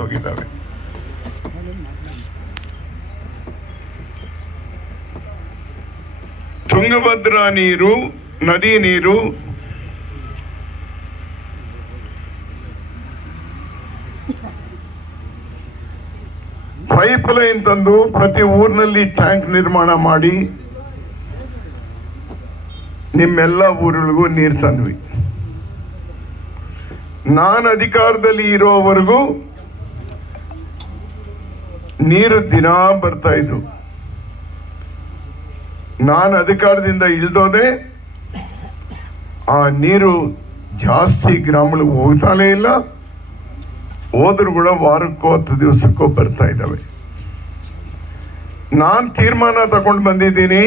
ಹೋಗಿದ್ದಾವೆ. ತುಂಗಭದ್ರಾ ನೀರು, ನದಿ ನೀರು ಪೈಪ್ ಲೈನ್ ತಂದು ಪ್ರತಿ ಊರಿನಲ್ಲಿ ಟ್ಯಾಂಕ್ ನಿರ್ಮಾಣ ಮಾಡಿ ನಿಮ್ಮೆಲ್ಲ ಊರುಗಳಿಗೂ ನೀರು ತಂದ್ವಿ. ನಾನು ಅಧಿಕಾರದಲ್ಲಿ ಇರೋವರೆಗೂ ನೀರು ದಿನಾ ಬರ್ತಾ ಇದ್ದು. ನಾನು ಅಧಿಕಾರದಿಂದ ಇಳ್ದೋದೆ ಆ ನೀರು ಜಾಸ್ತಿ ಗ್ರಾಮಗಳಿಗೆ ಹೋಗ್ತಾನೆ ಇಲ್ಲ. ಹೋದ್ರು ಕೂಡ ವಾರಕ್ಕೋ 10 ದಿವಸಕ್ಕೋ ಬರ್ತಾ ಇದ್ದಾವೆ. ನಾನು ತೀರ್ಮಾನ ತಗೊಂಡು ಬಂದಿದ್ದೀನಿ,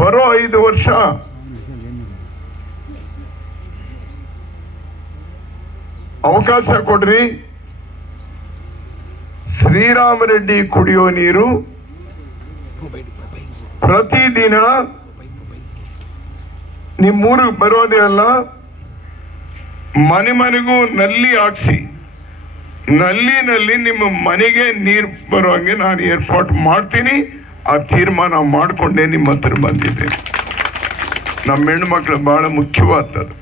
ಬರೋ 5 ವರ್ಷ ಅವಕಾಶ ಕೊಡ್ರಿ. ಶ್ರೀರಾಮರೆಡ್ಡಿ ಕುಡಿಯೋ ನೀರು ಪ್ರತಿದಿನ ನಿಮ್ಮೂರಿಗೆ ಬರೋದೇ ಅಲ್ಲ, ಮನೆ ಮನೆಗೂ ನಲ್ಲಿ ಹಾಕ್ಸಿ, ನಲ್ಲಿನಲ್ಲಿ ನಿಮ್ಮ ಮನೆಗೆ ನೀರು ಬರುವಂಗೆ ನಾನು ಏರ್ಪಾಟ್ ಮಾಡ್ತೀನಿ. ಆ ತೀರ್ಮಾನ ಮಾಡಿಕೊಂಡೇ ನಿಮ್ಮ ಹತ್ರ ಬಂದಿದ್ದೆ. ನಮ್ಮ ಹೆಣ್ಮಕ್ಳು ಬಹಳ ಮುಖ್ಯವಾದದ್ದು.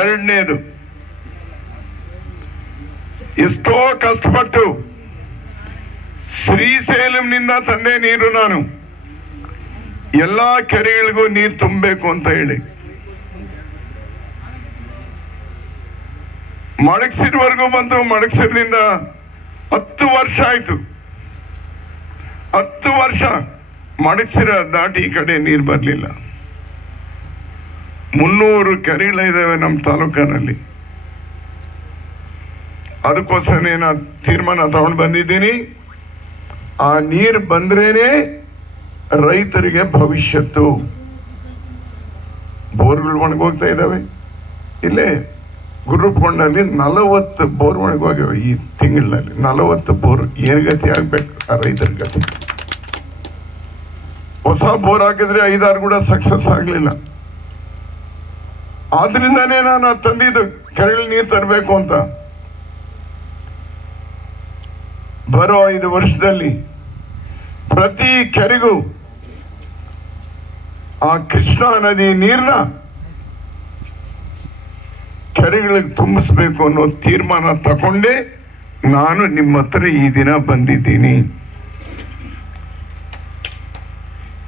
ಎರಡನೇದು, ಎಷ್ಟೋ ಕಷ್ಟಪಟ್ಟು ಶ್ರೀಶೈಲಂನಿಂದ ತಂದೆ ನೀರು. ನಾನು ಎಲ್ಲಾ ಕೆರೆಗಳಿಗೂ ನೀರು ತುಂಬಬೇಕು ಅಂತ ಹೇಳಿ ಮಡಕ್ಸಿರ್ವರೆಗೂ ಬಂತು. ಮಡಕ್ಸಿರ್ದಿಂದ 10 ವರ್ಷ ಆಯ್ತು. 10 ವರ್ಷ ಮಡಕ್ಸಿರ ದಾಟಿ ಈ ಕಡೆ ನೀರು ಬರಲಿಲ್ಲ. 300 ಕೆರೆಗಳಿದ್ದಾವೆ ನಮ್ಮ ತಾಲೂಕಿನಲ್ಲಿ. ಅದಕ್ಕೋಸ್ಕರ ನಾನು ತೀರ್ಮಾನ ತಗೊಂಡು ಬಂದಿದ್ದೀನಿ. ಆ ನೀರು ಬಂದ್ರೇನೆ ರೈತರಿಗೆ ಭವಿಷ್ಯತ್ತು. ಬೋರ್ಗಳು ಒಣಗೋಗ್ತಾ ಇದ್ದಾವೆ. ಇಲ್ಲೇ ಗುರುಪುಂಡಲ್ಲಿ 40 ಬೋರ್ ಒಣಗೋಗಿವೆ. ಈ ತಿಂಗಳಿನಲ್ಲಿ 40 ಬೋರ್. ಏನ್ ಗತಿ ಆಗ್ಬೇಕು ಆ ರೈತರ ಗತಿ? ಹೊಸ ಬೋರ್ ಹಾಕಿದ್ರೆ 5-6 ಕೂಡ ಸಕ್ಸಸ್ ಆಗ್ಲಿಲ್ಲ. ಆದ್ರಿಂದಾನೇ ನಾನು ತಂದಿದ್ದು ಕೆರೆಯಲ್ಲಿ ನೀರು ತರಬೇಕು ಅಂತ. ಬರೋ 5 ವರ್ಷದಲ್ಲಿ ಪ್ರತಿ ಕೆರೆಗೂ ಆ ಕೃಷ್ಣಾ ನದಿ ನೀರನ್ನ ಕೆರೆಗಳಿಗೆ ತುಂಬಿಸ್ಬೇಕು ಅನ್ನೋ ತೀರ್ಮಾನ ತಗೊಂಡೇ ನಾನು ನಿಮ್ಮ ಹತ್ರ ಈ ದಿನ ಬಂದಿದ್ದೀನಿ.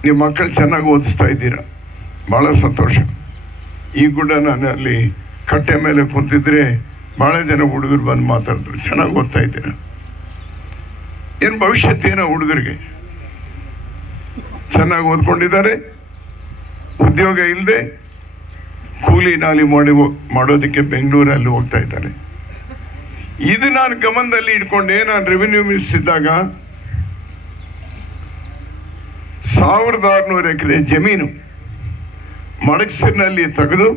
ನಿಮ್ಮ ಮಕ್ಕಳು ಚೆನ್ನಾಗಿ ಓದಿಸ್ತಾ ಇದ್ದೀರಾ, ಬಹಳ ಸಂತೋಷ. ಈಗ ಕೂಡ ನಾನು ಅಲ್ಲಿ ಕಟ್ಟೆ ಮೇಲೆ ಕುಂತಿದ್ರೆ ಬಹಳ ಜನ ಹುಡುಗರು ಬಂದು ಮಾತಾಡಿದ್ರು, ಚೆನ್ನಾಗಿ ಓದ್ತಾ ಇದ್ದೀರಾ. ಏನ್ ಭವಿಷ್ಯತ್ತೇನೋ ಹುಡುಗರಿಗೆ? ಚೆನ್ನಾಗಿ ಓದ್ಕೊಂಡಿದ್ದಾರೆ, ಉದ್ಯೋಗ ಇಲ್ಲದೆ ಕೂಲಿ ನಾಲಿ ಮಾಡೋದಕ್ಕೆ ಬೆಂಗಳೂರಲ್ಲಿ ಹೋಗ್ತಾ ಇದ್ದಾರೆ. ಇದು ನಾನು ಗಮನದಲ್ಲಿ ಇಟ್ಕೊಂಡೆ. ನಾನು ರೆವಿನ್ಯೂ ಮಿನಿಸ್ಟರ್ ಇದ್ದಾಗ 1600 ಎಕರೆ ಜಮೀನು ಮಡಕ್ಸಿರಿನಲ್ಲಿ ತೆಗೆದು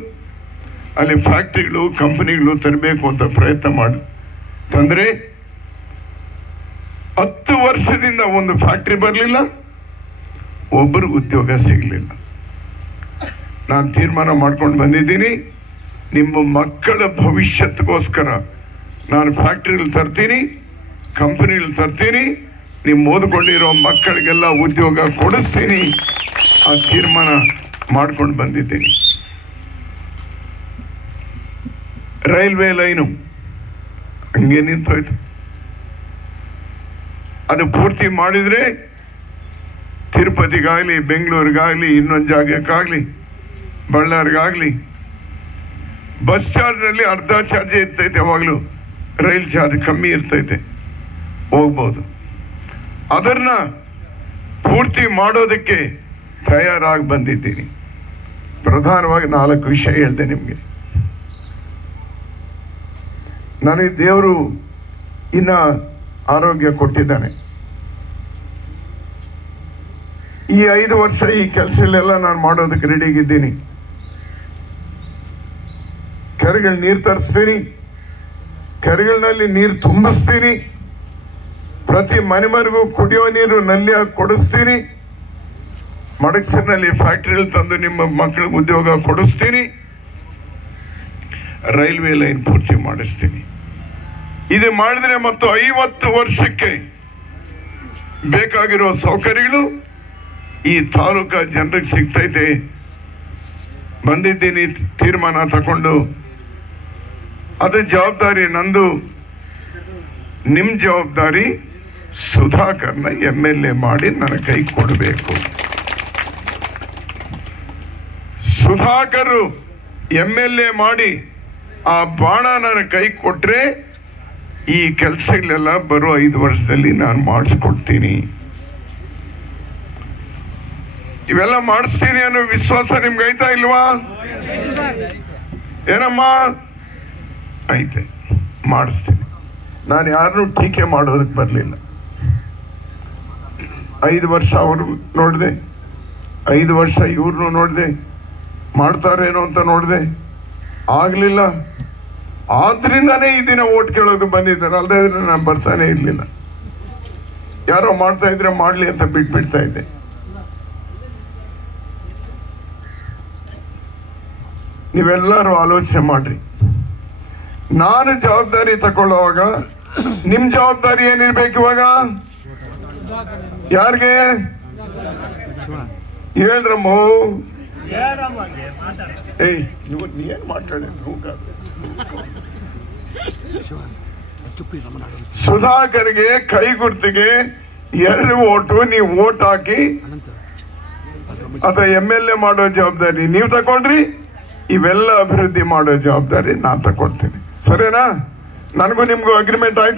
ಅಲ್ಲಿ ಫ್ಯಾಕ್ಟ್ರಿಗಳು, ಕಂಪನಿಗಳು ತರಬೇಕು ಅಂತ ಪ್ರಯತ್ನ ತಂದ್ರೆ 10 ವರ್ಷದಿಂದ ಒಂದು ಫ್ಯಾಕ್ಟ್ರಿ ಬರಲಿಲ್ಲ, ಒಬ್ಬರಿಗೂ ಉದ್ಯೋಗ ಸಿಗಲಿಲ್ಲ. ನಾನು ತೀರ್ಮಾನ ಮಾಡ್ಕೊಂಡು ಬಂದಿದ್ದೀನಿ, ನಿಮ್ಮ ಮಕ್ಕಳ ಭವಿಷ್ಯಕ್ಕೋಸ್ಕರ ನಾನು ಫ್ಯಾಕ್ಟ್ರಿಗಳು ತರ್ತೀನಿ, ಕಂಪನಿಗಳು ತರ್ತೀನಿ, ನಿಮ್ಮ ಓದ್ಕೊಂಡಿರೋ ಮಕ್ಕಳಿಗೆಲ್ಲ ಉದ್ಯೋಗ ಕೊಡಿಸ್ತೀನಿ. ಆ ತೀರ್ಮಾನ ಮಾಡ್ಕೊಂಡು ಬಂದಿದ್ದೀನಿ. ರೈಲ್ವೆ ಲೈನು ಹಂಗೆ ನಿಂತೋಯ್ತು. ಅದು ಪೂರ್ತಿ ಮಾಡಿದ್ರೆ ತಿರುಪತಿಗಾಗ್ಲಿ, ಬೆಂಗಳೂರಿಗಾಗ್ಲಿ, ಇನ್ನೊಂದು ಜಾಗಕ್ಕಾಗ್ಲಿ, ಬಳ್ಳಾರಿಗಾಗ್ಲಿ ಬಸ್ ಚಾರ್ಜ್ನಲ್ಲಿ ಅರ್ಧ ಚಾರ್ಜ್ ಇರ್ತೈತೆ. ಯಾವಾಗಲೂ ರೈಲ್ ಚಾರ್ಜ್ ಕಮ್ಮಿ ಇರ್ತೈತೆ, ಹೋಗ್ಬೋದು. ಅದನ್ನ ಪೂರ್ತಿ ಮಾಡೋದಕ್ಕೆ ತಯಾರಾಗಿ ಬಂದಿದ್ದೀನಿ. ಪ್ರಧಾನವಾಗಿ 4 ವಿಷಯ ಹೇಳಿದೆ ನಿಮಗೆ. ನನಗೆ ದೇವರು ಇನ್ನ ಆರೋಗ್ಯ ಕೊಟ್ಟಿದ್ದಾನೆ. ಈ 5 ವರ್ಷ ಈ ಕೆಲಸಗಳೆಲ್ಲ ನಾನು ಮಾಡೋದಕ್ಕೆ ರೆಡಿಗಿದ್ದೀನಿ. ಕೆರೆಗಳು ನೀರು ತರಿಸ್ತೀನಿ, ಕೆರೆಗಳಲ್ಲಿ ನೀರು ತುಂಬಿಸ್ತೀನಿ, ಪ್ರತಿ ಮನೆಮನೆಗೂ ಕುಡಿಯೋ ನೀರು ನಲ್ಲಿ ಕೊಡಿಸ್ತೀನಿ. ಮಡಕ್ಸಿರಿನಲ್ಲಿ ಫ್ಯಾಕ್ಟರಿಗಳು ತಂದು ನಿಮ್ಮ ಮಕ್ಕಳಿಗೆ ಉದ್ಯೋಗ ಕೊಡಿಸ್ತೀನಿ. ರೈಲ್ವೆ ಲೈನ್ ಪೂರ್ತಿ ಮಾಡಿಸ್ತೀನಿ. ಇದು ಮಾಡಿದ್ರೆ ಮತ್ತು 50 ವರ್ಷಕ್ಕೆ ಬೇಕಾಗಿರೋ ಸೌಕರ್ಯಗಳು ಈ ತಾಲೂಕಾ ಜನರಿಗೆ ಸಿಗ್ತೈತೆ. ಬಂದಿದ್ದೀನಿ ತೀರ್ಮಾನ ತಗೊಂಡು. ಅದು ಜವಾಬ್ದಾರಿ ನಂದು. ನಿಮ್ಮ ಜವಾಬ್ದಾರಿ ಸುಧಾಕರ್ನ MLA ಮಾಡಿ ನನ್ನ ಕೈ ಕೊಡಬೇಕು. ಸುಧಾಕರ್ MLA ಮಾಡಿ ಆ ಬಾಣ ನನ್ನ ಕೈ ಕೊಟ್ರೆ ಈ ಕೆಲಸಗಳೆಲ್ಲ ಬರೋ 5 ವರ್ಷದಲ್ಲಿ ನಾನು ಮಾಡಿಸ್ಕೊಡ್ತೀನಿ. ಇವೆಲ್ಲ ಮಾಡಿಸ್ತೀನಿ ಅನ್ನೋ ವಿಶ್ವಾಸ ನಿಮ್ಗೆ ಐತಾ ಇಲ್ವಾ? ಏನಮ್ಮ ಐತೆ, ಮಾಡಿಸ್ತೀನಿ. ನಾನು ಯಾರನ್ನೂ ಟೀಕೆ ಮಾಡೋದಕ್ಕೆ ಬರಲಿಲ್ಲ. 5 ವರ್ಷ ಅವರು ನೋಡಿದೆ, 5 ವರ್ಷ ಇವ್ರನ್ನೂ ನೋಡಿದೆ, ಮಾಡ್ತಾರೇನೋ ಅಂತ ನೋಡಿದೆ, ಆಗ್ಲಿಲ್ಲ. ಆದ್ರಿಂದಾನೇ ಈ ದಿನ ಓಟ್ ಕೇಳೋದು ಬಂದಿದ್ದಾರೆ. ಅಲ್ಲದೆ ಇದ್ರೆ ನಾನು ಬರ್ತಾನೆ ಇರ್ಲಿಲ್ಲ. ಯಾರೋ ಮಾಡ್ತಾ ಇದ್ರೆ ಮಾಡ್ಲಿ ಅಂತ ಬಿಟ್ಬಿಡ್ತಾ ಇದ್ದೆ. ನೀವೆಲ್ಲರೂ ಆಲೋಚನೆ ಮಾಡ್ರಿ. ನಾನು ಜವಾಬ್ದಾರಿ ತಗೊಳ್ಳುವಾಗ ನಿಮ್ ಜವಾಬ್ದಾರಿ ಏನಿರ್ಬೇಕು? ಇವಾಗ ಯಾರಿಗೆ ಹೇಳ್ರಮ್ಮ? ಏಯ್ ನೀ ಏನ್ ಮಾತಾಡ? ಸುಧಾಕರ್ಗೆ ಕೈ ಗುರ್ತಿಗೆ 2 ಓಟು ನೀವು ಓಟ್ ಹಾಕಿ ಅಥವಾ MLA ಮಾಡೋ ಜವಾಬ್ದಾರಿ ನೀವು ತಗೊಂಡ್ರಿ. ಇವೆಲ್ಲ ಅಭಿವೃದ್ಧಿ ಮಾಡೋ ಜವಾಬ್ದಾರಿ ನಾನು ತಗೊಳ್ತೀನಿ. ಸರಿನಾ? ನನಗೂ ನಿಮ್ಗೂ ಅಗ್ರಿಮೆಂಟ್ ಆಯ್ತು.